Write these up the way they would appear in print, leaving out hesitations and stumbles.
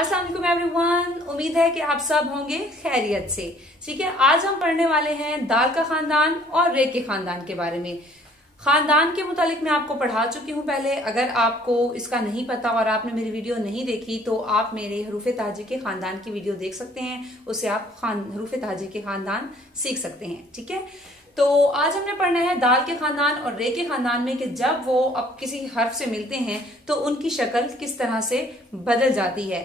अस्सलाम वालेकुम एवरीवन। उम्मीद है कि आप सब होंगे खैरियत से। ठीक है, आज हम पढ़ने वाले हैं दाल का खानदान और रे के खानदान के बारे में। खानदान के मुतालिक मैं आपको पढ़ा चुकी हूँ पहले। अगर आपको इसका नहीं पता और आपने मेरी वीडियो नहीं देखी तो आप मेरे हरूफ ताजी के खानदान की वीडियो देख सकते हैं, उससे आप हरूफ ताजी के खानदान सीख सकते हैं। ठीक है, तो आज हमने पढ़ना है दाल के खानदान और रे के खानदान में कि जब वो अब किसी हर्फ से मिलते हैं तो उनकी शक्ल किस तरह से बदल जाती है।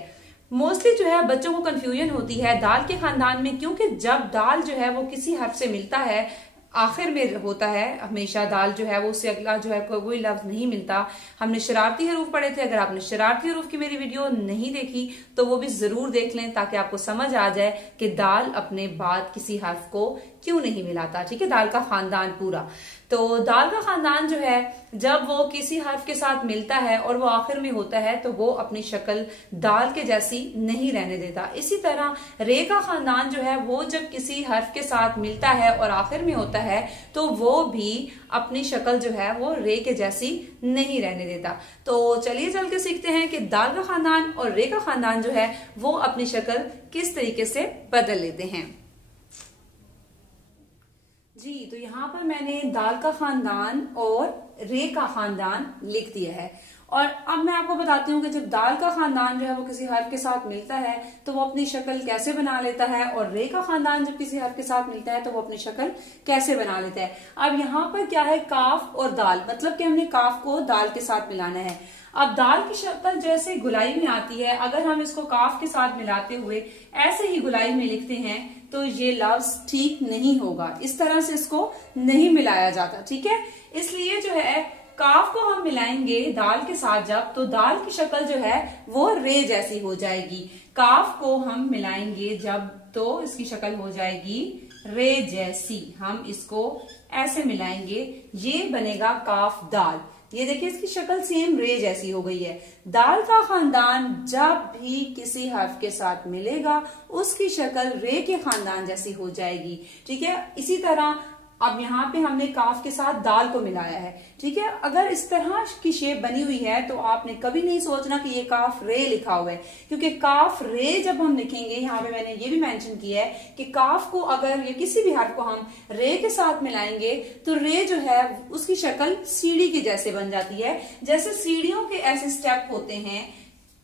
मोस्टली जो है बच्चों को कंफ्यूजन होती है दाल के खानदान में, क्योंकि जब दाल जो है वो किसी हर्फ से मिलता है आखिर में होता है, हमेशा दाल जो है वो उससे अगला जो है कोई लफ्ज नहीं मिलता। हमने शरारती हरूफ पढ़े थे, अगर आपने शरारती हरूफ की मेरी वीडियो नहीं देखी तो वो भी जरूर देख लें ताकि आपको समझ आ जाए कि दाल अपने बाद किसी हर्फ को क्यों नहीं मिलाता। ठीक है, दाल का खानदान पूरा। तो दाल का खानदान जो है जब वो किसी हर्फ के साथ मिलता है और वो आखिर में होता है तो वो अपनी शक्ल दाल के जैसी नहीं रहने देता। इसी तरह रे का खानदान जो है वो जब किसी हर्फ के साथ मिलता है और आखिर में होता है तो वो भी अपनी शक्ल जो है वो रे के जैसी नहीं रहने देता। तो चलिए चल के सीखते हैं कि दाल का खानदान और रे का खानदान जो है वो अपनी शक्ल किस तरीके से बदल लेते हैं। जी, तो यहाँ पर मैंने दाल का खानदान और रे का खानदान लिख दिया है। और अब मैं आपको बताती हूँ कि जब दाल का खानदान जो है वो किसी हर्फ के साथ मिलता है तो वो अपनी शक्ल कैसे बना लेता है, और रे का खानदान जब किसी हर्फ के साथ मिलता है तो वो अपनी शक्ल कैसे बना लेता है। अब यहाँ पर क्या है, काफ और दाल, मतलब कि हमने काफ को दाल के साथ मिलाना है। अब दाल की शक्ल जैसे गुलाई में आती है, अगर हम इसको काफ के साथ मिलाते हुए ऐसे ही गुलाई में लिखते हैं तो ये लफ्ज ठीक नहीं होगा। इस तरह से इसको नहीं मिलाया जाता। ठीक है, इसलिए जो है काफ को हम मिलाएंगे दाल के साथ जब, तो दाल की शक्ल जो है वो रे जैसी हो जाएगी। काफ को हम मिलाएंगे जब तो इसकी शक्ल हो जाएगी रे जैसी। हम इसको ऐसे मिलाएंगे, ये बनेगा काफ दाल। ये देखिए इसकी शक्ल सेम रे जैसी हो गई है। दाल का खानदान जब भी किसी हर्फ के साथ मिलेगा उसकी शक्ल रे के खानदान जैसी हो जाएगी। ठीक है, इसी तरह अब यहाँ पे हमने काफ के साथ दाल को मिलाया है। ठीक है, अगर इस तरह की शेप बनी हुई है तो आपने कभी नहीं सोचना कि ये काफ रे लिखा हुआ है, क्योंकि काफ रे जब हम लिखेंगे, यहाँ पे मैंने ये भी मेंशन किया है कि काफ को अगर ये किसी भी हर्फ को हम रे के साथ मिलाएंगे तो रे जो है उसकी शक्ल सीढ़ी के जैसे बन जाती है। जैसे सीढ़ियों के ऐसे स्टेप होते हैं,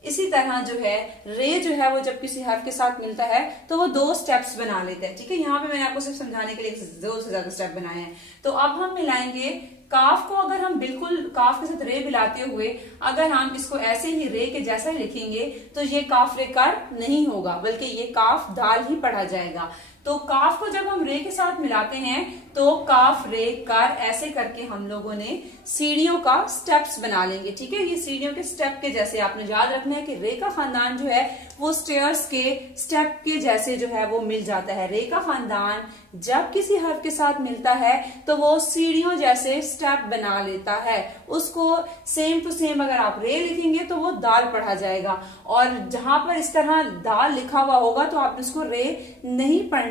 इसी तरह जो है रे जो है वो जब किसी हर्फ के साथ मिलता है तो वो दो स्टेप्स बना लेते हैं। ठीक है, यहाँ पे मैंने आपको सिर्फ समझाने के लिए 2 से ज्यादा स्टेप बनाए हैं। तो अब हम मिलाएंगे काफ को, अगर हम बिल्कुल काफ के साथ रे मिलाते हुए अगर हम इसको ऐसे ही रे के जैसा ही लिखेंगे तो ये काफ रे कर नहीं होगा, बल्कि ये काफ दाल ही पढ़ा जाएगा। तो काफ को जब हम रे के साथ मिलाते हैं तो काफ रे कर ऐसे करके हम लोगों ने सीढ़ियों का स्टेप्स बना लेंगे। ठीक है, ये सीढ़ियों के स्टेप के जैसे आपने याद रखना है कि रे का खानदान जो है वो स्टेयर्स के स्टेप के जैसे जो है वो मिल जाता है। रे का खानदान जब किसी हर्फ के साथ मिलता है तो वो सीढ़ियों जैसे स्टेप बना लेता है। उसको सेम टू सेम अगर आप रे लिखेंगे तो वो दाल पढ़ा जाएगा, और जहां पर इस तरह दाल लिखा हुआ होगा तो आप इसको रे नहीं पढ़ना।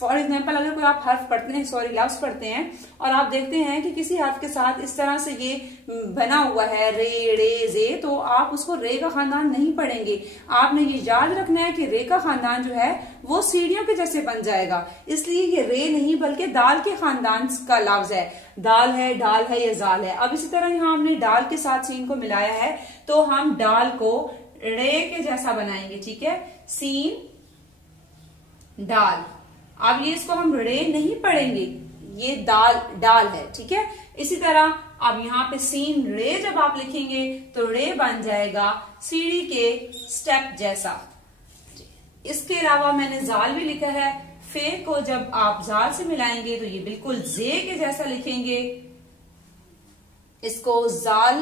फॉर एग्जाम्पल अगर कोई आप हर्फ पढ़ते हैं, लफ्ज पढ़ते हैं और आप देखते हैं कि किसी हर्फ के साथ इस तरह से ये बना हुआ है रे रे जे, तो आप उसको रे का खानदान नहीं पढ़ेंगे। आपने ये याद रखना है कि रे का खानदान जो है वो सीढ़ियों के जैसे बन जाएगा, इसलिए ये रे नहीं बल्कि दाल के खानदान का लफ्ज है। दाल है, डाल है या जाल है। अब इसी तरह यहाँ हमने डाल के साथ सीन को मिलाया है तो हम डाल को रे के जैसा बनाएंगे। ठीक है, सीन डाल। अब ये इसको हम रे नहीं पढ़ेंगे, ये दाल डाल है। ठीक है, इसी तरह अब यहाँ पे सीन रे जब आप लिखेंगे तो रे बन जाएगा सीढ़ी के स्टेप जैसा। इसके अलावा मैंने जाल भी लिखा है। फे को जब आप जाल से मिलाएंगे तो ये बिल्कुल जे के जैसा लिखेंगे। इसको जाल,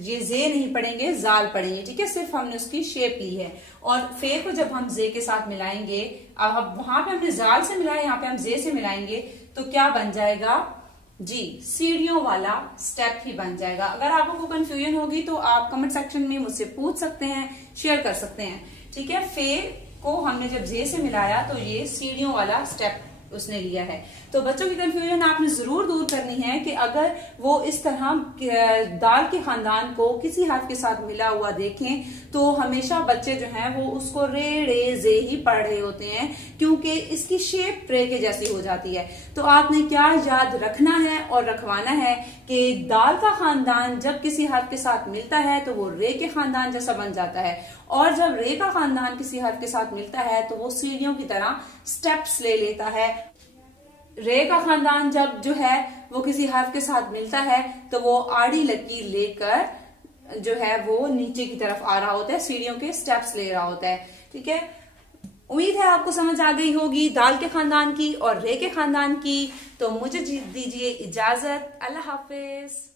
ये जे नहीं पढ़ेंगे, जाल पढ़ेंगे। ठीक है, सिर्फ हमने उसकी शेप ली है। और फे को जब हम जे के साथ मिलाएंगे, अब वहां पे हमने जाल से मिलाया, यहाँ पे हम जे से मिलाएंगे तो क्या बन जाएगा जी, सीढ़ियों वाला स्टेप ही बन जाएगा। अगर आपको कंफ्यूजन होगी तो आप कमेंट सेक्शन में मुझसे पूछ सकते हैं, शेयर कर सकते हैं। ठीक है, फे को हमने जब जे से मिलाया तो ये सीढ़ियों वाला स्टेप उसने लिया है। तो बच्चों की कंफ्यूजन आपने जरूर दूर करनी है कि अगर वो इस तरह दाल के खानदान को किसी हर्फ के साथ मिला हुआ देखें तो हमेशा बच्चे जो हैं वो उसको रे रे जे ही पढ़ रहे होते हैं, क्योंकि इसकी शेप रे के जैसी हो जाती है। तो आपने क्या याद रखना है और रखवाना है कि दाल का खानदान जब किसी हर्फ के साथ मिलता है तो वो रे के खानदान जैसा बन जाता है, और जब रे का खानदान किसी हर्फ के साथ मिलता है तो वो सीढ़ियों की तरह स्टेप्स ले लेता है। रे का खानदान जब जो है वो किसी हर्फ के साथ मिलता है तो वो आड़ी लकीर लेकर जो है वो नीचे की तरफ आ रहा होता है, सीढ़ियों के स्टेप्स ले रहा होता है। ठीक है, उम्मीद है आपको समझ आ गई होगी दाल के खानदान की और रे के खानदान की। तो मुझे दीजिए इजाजत, अल्लाह हाफिज।